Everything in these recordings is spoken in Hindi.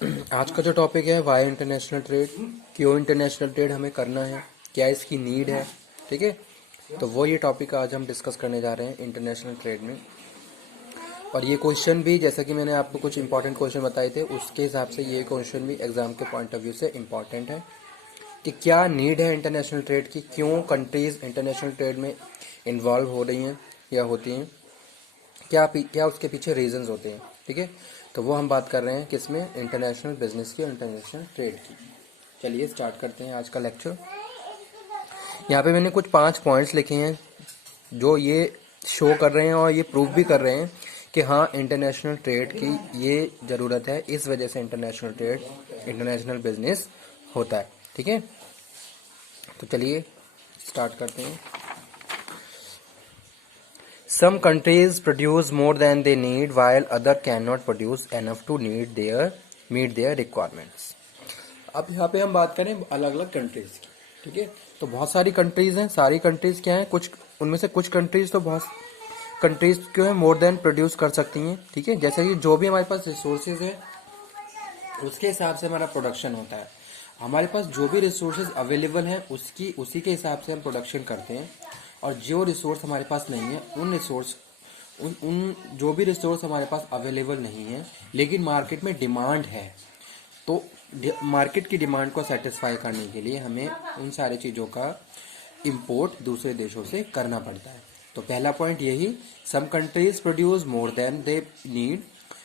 आज का जो टॉपिक है वाई इंटरनेशनल ट्रेड, क्यों इंटरनेशनल ट्रेड हमें करना है, क्या इसकी नीड है। ठीक है, तो वो ये टॉपिक आज हम डिस्कस करने जा रहे हैं इंटरनेशनल ट्रेड में। और ये क्वेश्चन भी, जैसा कि मैंने आपको कुछ इंपॉर्टेंट क्वेश्चन बताए थे, उसके हिसाब से ये क्वेश्चन भी एग्जाम के पॉइंट ऑफ व्यू से इम्पॉर्टेंट है कि क्या नीड है इंटरनेशनल ट्रेड की, क्यों कंट्रीज इंटरनेशनल ट्रेड में इन्वॉल्व हो रही हैं या होती हैं, क्या उसके पीछे रीजंस होते हैं। ठीक है, तो वो हम बात कर रहे हैं किसमें, इंटरनेशनल बिजनेस की और इंटरनेशनल ट्रेड की। चलिए स्टार्ट करते हैं आज का लेक्चर। यहाँ पे मैंने कुछ 5 पॉइंट्स लिखे हैं जो ये शो कर रहे हैं और ये प्रूव भी कर रहे हैं कि हाँ, इंटरनेशनल ट्रेड की ये ज़रूरत है, इस वजह से इंटरनेशनल ट्रेड, इंटरनेशनल बिजनेस होता है। ठीक है, तो चलिए स्टार्ट करते हैं। Some countries produce more than they need, while other cannot produce enough to meet their requirements. अब यहाँ पे हम बात करें अलग अलग कंट्रीज की। ठीक है, तो बहुत सारी कंट्रीज हैं। सारी कंट्रीज क्या हैं, कुछ उनमें से कुछ कंट्रीज तो बहुत कंट्रीज क्यों है मोर देन प्रोड्यूस कर सकती हैं। ठीक है, जैसे कि जो भी हमारे पास रिसोर्सेज है उसके हिसाब से हमारा प्रोडक्शन होता है। हमारे पास जो भी रिसोर्सेज अवेलेबल हैं उसी के हिसाब से हम प्रोडक्शन करते हैं। और जो रिसोर्स हमारे पास नहीं है, उन जो भी रिसोर्स हमारे पास अवेलेबल नहीं है लेकिन मार्केट में डिमांड है, तो मार्केट की डिमांड को सेटिस्फाई करने के लिए हमें उन सारी चीज़ों का इंपोर्ट दूसरे देशों से करना पड़ता है। तो पहला पॉइंट यही, some countries produce more than they need.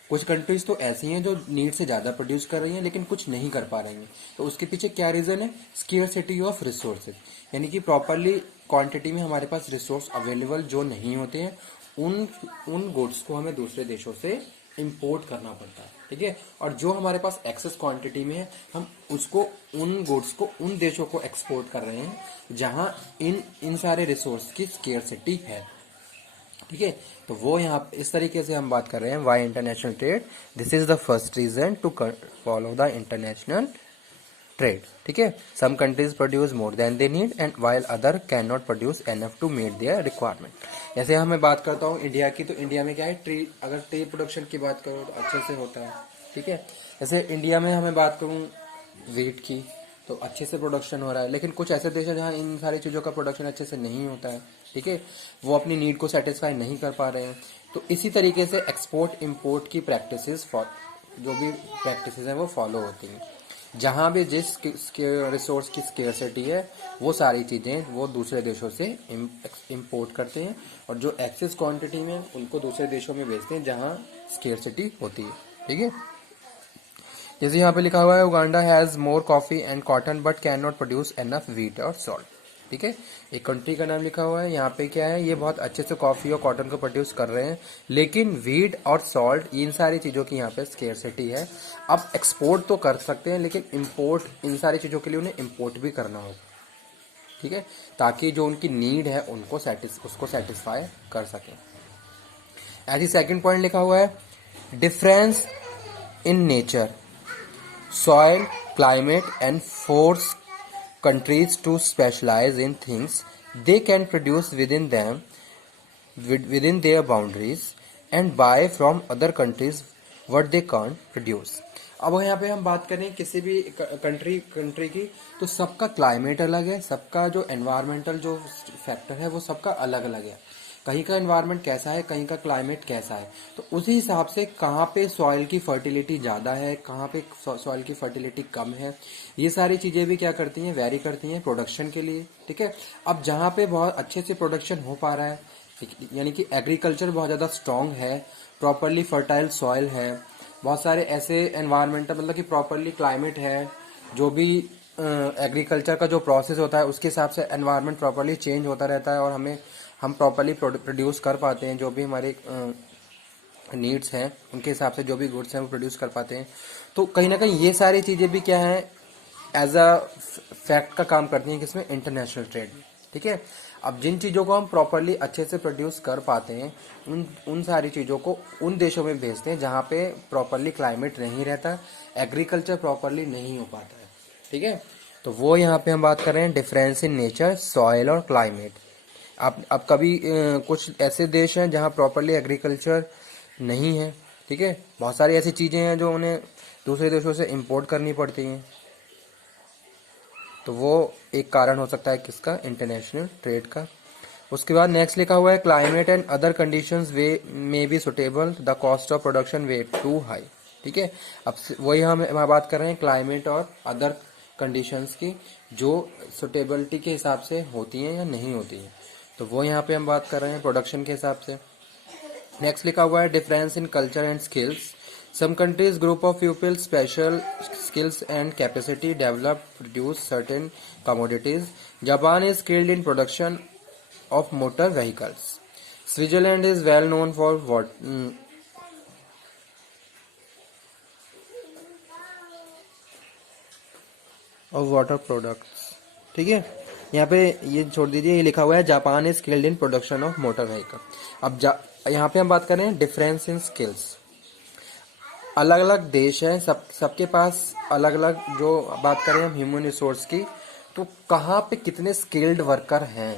कुछ कंट्रीज तो ऐसी हैं जो नीड से ज़्यादा प्रोड्यूस कर रही हैं लेकिन कुछ नहीं कर पा रही हैं। तो उसके पीछे क्या रीज़न है, स्केर्सिटी ऑफ रिसोर्सेज, यानी कि प्रॉपरली क्वांटिटी में हमारे पास रिसोर्स अवेलेबल जो नहीं होते हैं, उन गुड्स को हमें दूसरे देशों से इंपोर्ट करना पड़ता है। ठीक है, और जो हमारे पास एक्सेस क्वांटिटी में है, हम उसको, उन गुड्स को उन देशों को एक्सपोर्ट कर रहे हैं जहां इन सारे रिसोर्स की स्केर्सिटी है। ठीक है, तो वो यहाँ इस तरीके से हम बात कर रहे हैं why international trade. This is the first reason to follow the international trade. ठीक है, some countries produce more than they need and while other can not produce enough to meet their requirement. जैसे हमें बात करता हूँ इंडिया की, तो इंडिया में क्या है, अगर ट्री प्रोडक्शन की बात करो तो अच्छे से होता है। ठीक है, जैसे इंडिया में हमें बात करूँ वीट की, तो अच्छे से प्रोडक्शन हो रहा है। लेकिन कुछ ऐसे देश हैं जहाँ इन सारी चीज़ों का प्रोडक्शन अच्छे से नहीं होता है। ठीक है, वो अपनी नीड को सेटिस्फाई नहीं कर पा रहे हैं। तो इसी तरीके से एक्सपोर्ट इम्पोर्ट की प्रैक्टिसेस, जो भी प्रैक्टिसेस हैं वो फॉलो होती हैं। जहाँ भी जिस रिसोर्स की स्केर्सिटी है, वो सारी चीज़ें वो दूसरे देशों से इम्पोर्ट करते हैं, और जो एक्सेस क्वांटिटी में उनको दूसरे देशों में भेजते हैं जहाँ स्केर्सिटी होती है। ठीक है, जैसे यहाँ पे लिखा हुआ है, Uganda has more coffee and cotton but can not produce enough wheat और सॉल्ट। ठीक है, एक कंट्री का नाम लिखा हुआ है। यहाँ पे क्या है, ये बहुत अच्छे से कॉफ़ी और कॉटन को प्रोड्यूस कर रहे हैं, लेकिन व्हीट और सॉल्ट, इन सारी चीज़ों की यहाँ पे स्केर्सिटी है। अब एक्सपोर्ट तो कर सकते हैं लेकिन इम्पोर्ट, इन सारी चीज़ों के लिए उन्हें इम्पोर्ट भी करना होगा। ठीक है, ताकि जो उनकी नीड है उसको सेटिस्फाई कर सकें। ऐसी सेकेंड पॉइंट लिखा हुआ है, difference in nature, soil, climate, and force countries to specialize in things they can produce within their boundaries and buy from other countries what they can't produce. अब यहाँ पे हम बात करें किसी भी कंट्री की, तो सबका क्लाइमेट अलग है, सबका जो एनवायरमेंटल जो फैक्टर है वो सबका अलग अलग है। कहीं का एनवायरनमेंट कैसा है, कहीं का क्लाइमेट कैसा है, तो उसी हिसाब से कहाँ पे सॉइल की फर्टिलिटी ज़्यादा है, कहाँ पे सॉइल की फर्टिलिटी कम है, ये सारी चीज़ें भी क्या करती हैं, वेरी करती हैं प्रोडक्शन के लिए। ठीक है, अब जहाँ पे बहुत अच्छे से प्रोडक्शन हो पा रहा है, यानी कि एग्रीकल्चर बहुत ज़्यादा स्ट्रॉन्ग है, प्रॉपरली फर्टाइल सॉइल है, बहुत सारे ऐसे एनवायरमेंटल, मतलब कि प्रॉपरली क्लाइमेट है, जो भी एग्रीकल्चर का जो प्रोसेस होता है उसके हिसाब से एनवायरनमेंट प्रॉपरली चेंज होता रहता है, और हम प्रॉपरली प्रोड्यूस कर पाते हैं, जो भी हमारे नीड्स हैं उनके हिसाब से जो भी गुड्स हैं वो प्रोड्यूस कर पाते हैं। तो कहीं ना कहीं ये सारी चीज़ें भी क्या हैं, एज अ फैक्ट का काम करती हैं किसमें, इंटरनेशनल ट्रेड में। ठीक है, अब जिन चीज़ों को हम प्रॉपरली अच्छे से प्रोड्यूस कर पाते हैं, उन सारी चीज़ों को उन देशों में भेजते हैं जहाँ पे प्रॉपरली क्लाइमेट नहीं रहता, एग्रीकल्चर प्रॉपरली नहीं हो पाता है। ठीक है, तो वो यहाँ पे हम बात कर रहे हैं डिफरेंस इन नेचर, सॉइल और क्लाइमेट। अब कभी कुछ ऐसे देश हैं जहाँ प्रॉपरली एग्रीकल्चर नहीं है, ठीक है, बहुत सारी ऐसी चीज़ें हैं जो उन्हें दूसरे देशों से इंपोर्ट करनी पड़ती हैं, तो वो एक कारण हो सकता है किसका, इंटरनेशनल ट्रेड का। उसके बाद नेक्स्ट लिखा हुआ है climate and other conditions they may be suitable the cost of production way too high. ठीक है, अब वही हम बात कर रहे हैं क्लाइमेट और अदर कंडीशंस की, जो सुटेबिलिटी के हिसाब से होती हैं या नहीं होती हैं, तो वो यहाँ पे हम बात कर रहे हैं प्रोडक्शन के हिसाब से। नेक्स्ट लिखा हुआ है difference in culture and skills, some countries group of people special skills and capacity develop produce certain commodities. Japan is skilled in production of motor vehicles. Switzerland is well known for water products. ठीक है, यहाँ पे ये छोड़ दीजिए, ये लिखा हुआ है Japan is skilled in production of motor vehicle. अब यहाँ पे हम बात कर रहे हैं डिफरेंस इन स्किल्स। अलग अलग देश हैं, सबके पास अलग अलग, जो बात करें हम ह्यूमन रिसोर्स की, तो कहाँ पे कितने स्किल्ड वर्कर हैं,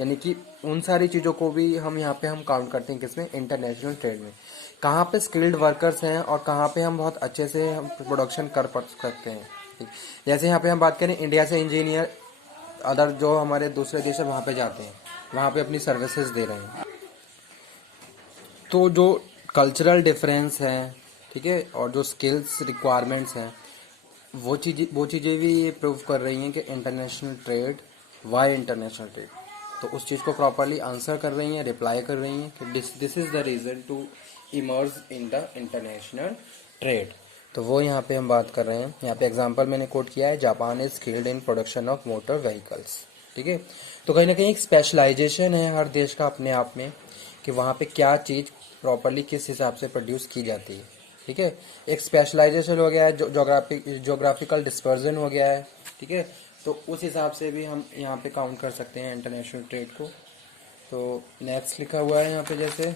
यानी कि उन सारी चीज़ों को भी हम यहाँ पे हम काउंट करते हैं किसमें, इंटरनेशनल ट्रेड में। कहाँ पे स्किल्ड वर्कर्स हैं और कहाँ पे हम बहुत अच्छे से हम प्रोडक्शन कर सकते हैं। जैसे यहाँ पे हम बात करें इंडिया से इंजीनियर अदर जो हमारे दूसरे देश है वहाँ पे जाते हैं, वहाँ पे अपनी सर्विसेज दे रहे हैं। तो जो कल्चरल डिफरेंस है, ठीक है, और जो स्किल्स रिक्वायरमेंट्स हैं, वो चीज़ें भी प्रूव कर रही हैं कि international trade, Y international trade, तो उस चीज़ को प्रॉपरली आंसर कर रही हैं, रिप्लाई कर रही हैं कि this is the reason to emerge in the international trade. तो वो यहाँ पे हम बात कर रहे हैं। यहाँ पे एग्जांपल मैंने कोट किया है, Japan is skilled in production of motor vehicles. ठीक है, तो कहीं ना कहीं एक स्पेशलाइजेशन है हर देश का अपने आप में कि वहाँ पे क्या चीज़ प्रॉपरली किस हिसाब से प्रोड्यूस की जाती है। ठीक है, एक स्पेशलाइजेशन हो गया है, जोग्राफिकल डिस्पर्जन हो गया है। ठीक है, तो उस हिसाब से भी हम यहाँ पे काउंट कर सकते हैं इंटरनेशनल ट्रेड को। तो नेक्स्ट लिखा हुआ है यहाँ पे जैसे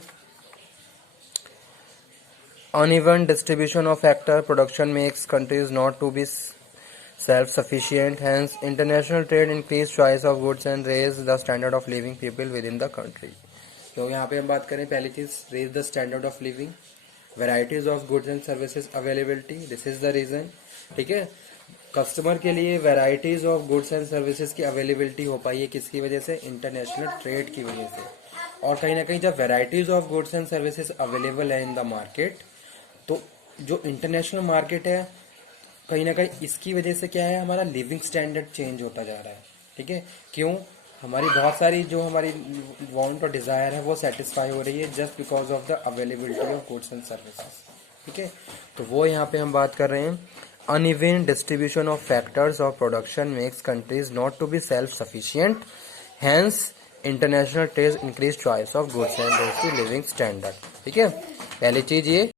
uneven distribution of factor production makes countries not to be self-sufficient. Hence, international trade increase choice of goods and raise the standard of living people within the country. तो यहाँ पे हम बात करें पहली चीज, raise the standard of living, varieties of goods and services availability. This is the reason. ठीक है, कस्टमर के लिए varieties of goods and services की अवेलेबिलिटी हो पाई है किसकी वजह से, इंटरनेशनल ट्रेड की वजह से। और कहीं ना कहीं जब varieties of goods and services available है इन द मार्केट, तो जो इंटरनेशनल मार्केट है कहीं ना कहीं इसकी वजह से क्या है, हमारा लिविंग स्टैंडर्ड चेंज होता जा रहा है। ठीक है, क्यों, हमारी बहुत सारी जो हमारी वांट और डिजायर है वो सेटिस्फाई हो रही है just because of the availability of goods and services. ठीक है, तो वो यहाँ पे हम बात कर रहे हैं uneven distribution of factors of production makes countries not to be self-sufficient. Hence, international trade increase choice of goods and raise the living standard. ठीक है, पहली चीज ये